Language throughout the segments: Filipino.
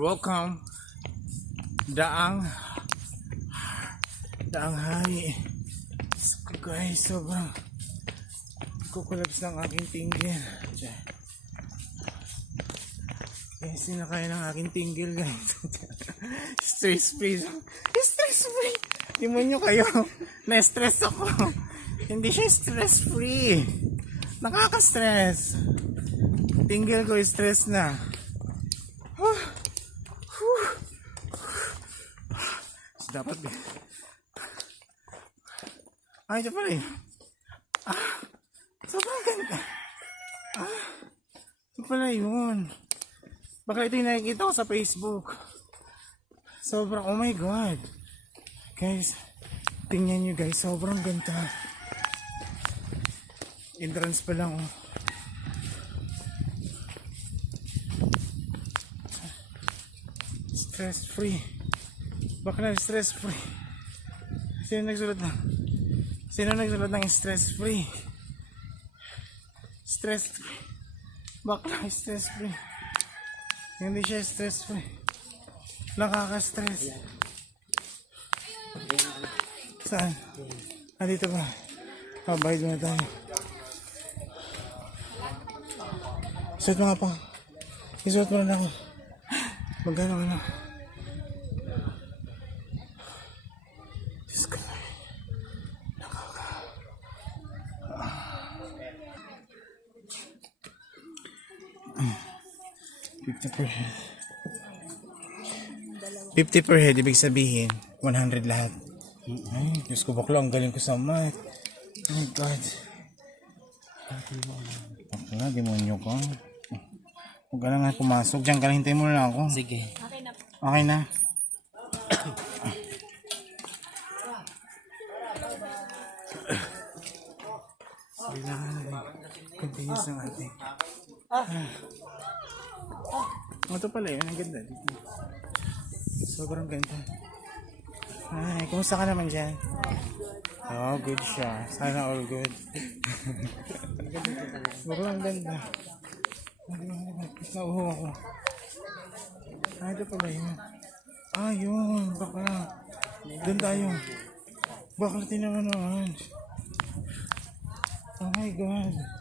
Welcome. Daang Daang hari. Guys, sobrang kukulabs ng aking tinggil. Guys, sinakaya ng aking tinggil, guys. Stress free. Stress free. Tingnan nyo kayo. Na-stress ako. Hindi siya stress free. Nakaka-stress. Tinggil ko stress na. So, dapat ay ito pala eh. ah. Sobrang ganda. Ah. Ito pala yun. Baka ito yung nakikita ko sa Facebook. Sobrang oh my god. Guys tingnan nyo guys sobrang ganda. Entrance pa lang oh stress free bakla stress free sino nagsulat na? Sino nagsulat ng stress free stress free bakla stress free hindi siya stress free nakaka-stress. Saan? ah dito ba? ah bayad muna tayo. Isuot mo nga pa. Isuot mo na ako. Magkano ano 50 per head. 50 per head, ibig sabihin, 100 lahat. Ay, Diyos ko bakla, ang galing ko sa math. Oh my God. Bakla, demonyo ko. Huwag ka na pumasok. Diyan ka na, hintay mo na ako. Sige. Okay na. Okay na. Kailangan na rin. Continuous ng ating. Ah. Ito pala yun. Ang ganda dito. Sobrang ganda. Ay, kumusta ka naman dyan? Oh, good siya. Sana all good. Sobrang ganda. Nauho ako. Ah, ito pala yun. Ah, yun. Bakla. Doon tayo. Bakla tinaman naman. Oh my God.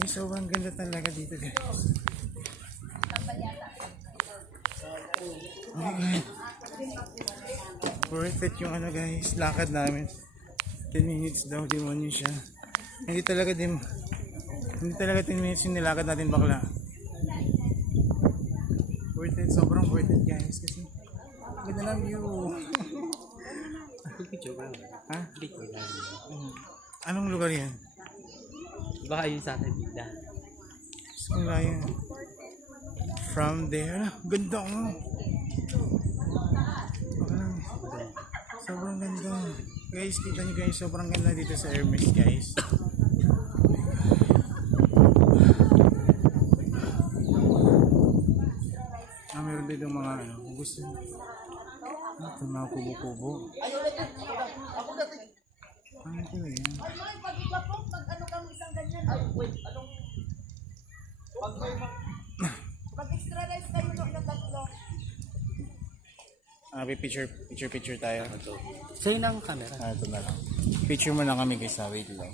Ay, sobrang ganda talaga dito, guys. God. Worth it yung ano, guys. Lakad namin. 10 minutes daw, demonyo siya. Hindi talaga dim hindi talaga 10 minutes yung nilakad natin bakla. Worth it, sobrang worth it guys kasi ganda ng view. Picture ko lang. ha? Picture lang. Anong lugar yan? Baka yun sa atin bigla. Layo. From there, ganda ko. Parang, sobrang ganda. Guys, kita nyo guys, sobrang ganda dito sa Hermes guys. Ah, meron dito mga ano, kung gusto. Ito mga kubo-kubo. Ano ito yan? Mag-extra rice kayo no, ng tatlo. Ah, picture, picture, picture tayo. Sa'yo ng camera. Ah, ito na lang. Picture mo na kami guys, ah, wait lang.